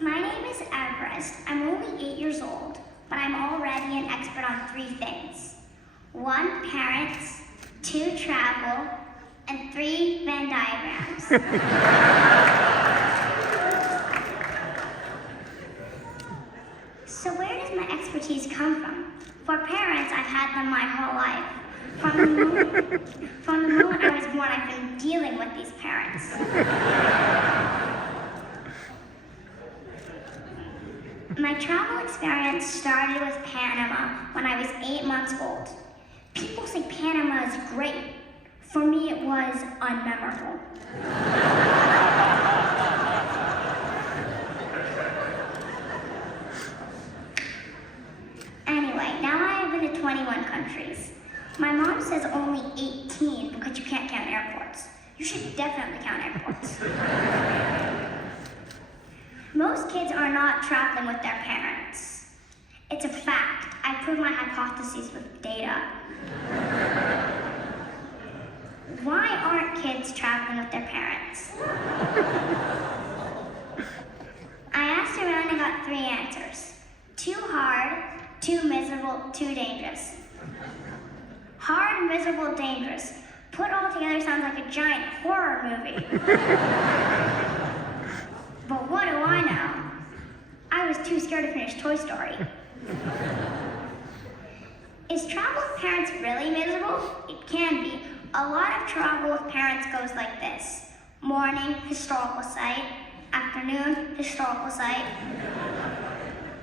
My name is Everest. I'm only 8 years old, but I'm already an expert on 3 things. 1, parents, 2, travel, and 3, Venn diagrams. So where does my expertise come from? For parents, I've had them my whole life. From the moment I was born, I've been dealing with these parents. My travel experience started with Panama when I was 8 months old. People say Panama is great. For me, it was unmemorable. Anyway, now I have been to 21 countries. My mom says only 18 because you can't count airports. You should definitely count airports. Most kids are not traveling with their parents. It's a fact. I prove my hypotheses with data. Why aren't kids traveling with their parents? I asked around and got 3 answers. Too hard, too miserable, too dangerous. Hard, miserable, dangerous. Put all together sounds like a giant horror movie. But what do I know? I was too scared to finish Toy Story. Is travel with parents really miserable? It can be. A lot of travel with parents goes like this. Morning, historical site. Afternoon, historical site.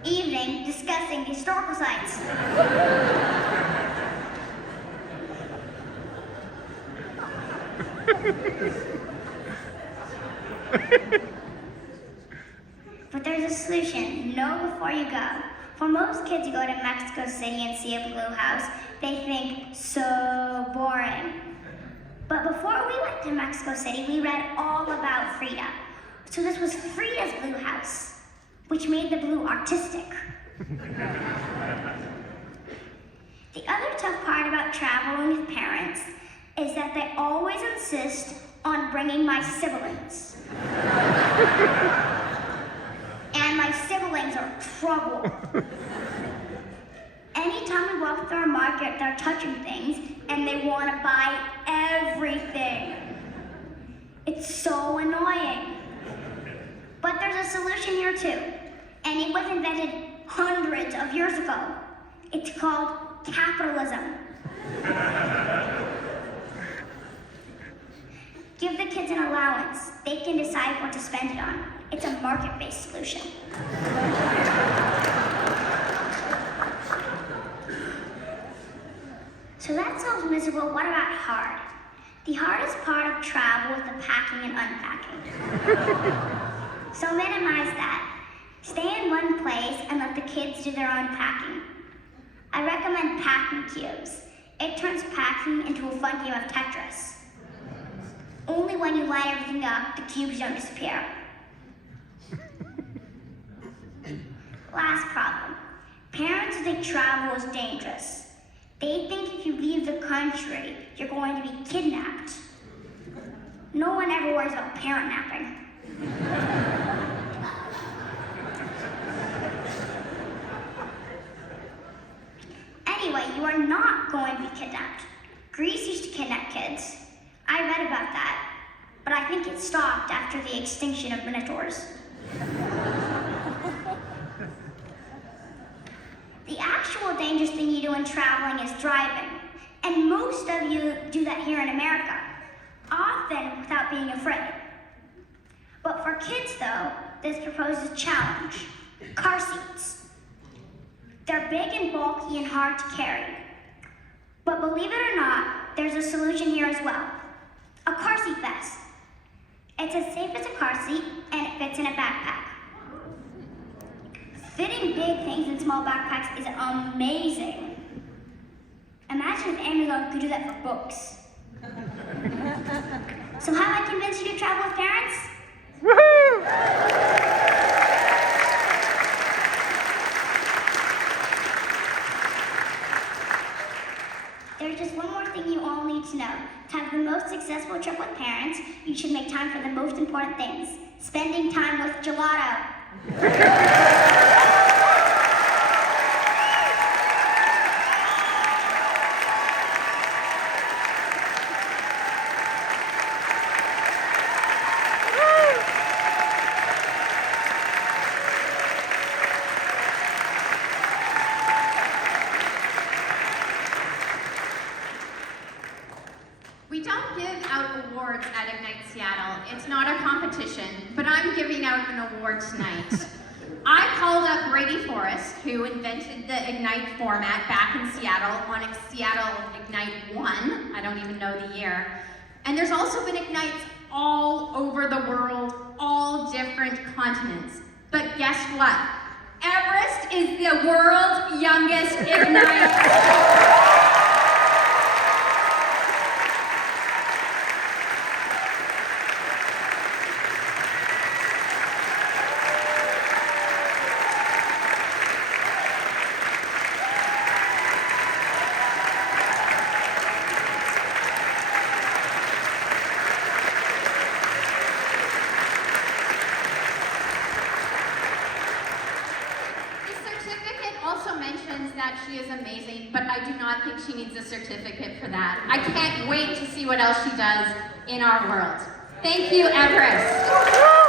Evening, discussing historical sites. But there's a solution. Know before you go. For most kids who go to Mexico City and see a blue house, they think, so boring. But before we went to Mexico City, we read all about Frida. So this was Frida's blue house, which made the blue artistic. The other tough part about traveling with parents is that they always insist on bringing my siblings. And my siblings are trouble. Anytime we walk through a market, they're touching things and they want to buy everything. It's so annoying. But there's a solution here too, and it was invented hundreds of years ago. It's called capitalism. Give the kids an allowance. They can decide what to spend it on. It's a market-based solution. So that sounds miserable. What about hard? The hardest part of travel is the packing and unpacking. So minimize that. Stay in one place and let the kids do their own packing. I recommend packing cubes. It turns packing into a fun game of Tetris. Only when you line everything up, the cubes don't disappear. Last problem. Parents think travel is dangerous. They think if you leave the country, you're going to be kidnapped. No one ever worries about parent napping. Anyway, you are not going to be kidnapped. Greece used to kidnap kids. I read about that, but I think it stopped after the extinction of minotaurs. The actual dangerous thing you do in traveling is driving, and most of you do that here in America, often without being afraid. But for kids, though, this proposes a challenge: car seats. They're big and bulky and hard to carry. But believe it or not, there's a solution here as well: a car seat vest. It's as safe as a car seat, and it fits in a backpack. Fitting big things in small backpacks is amazing. Imagine if Amazon could do that for books. So have I convinced you to travel with parents? Woohoo! There's just one more thing you all need to know. To have the most successful trip with parents, you should make time for the most important things. Spending time with gelato. We don't give out awards at Ignite Seattle. It's not a competition, but I'm giving out an award tonight. I called up Brady Forrest, who invented the Ignite format back in Seattle on Seattle Ignite 1. I don't even know the year. And there's also been Ignites all over the world, all different continents. But guess what? Everest is the world's youngest Ignite. Also mentions that she is amazing, but I do not think she needs a certificate for that. I can't wait to see what else she does in our world. Thank you, Everest.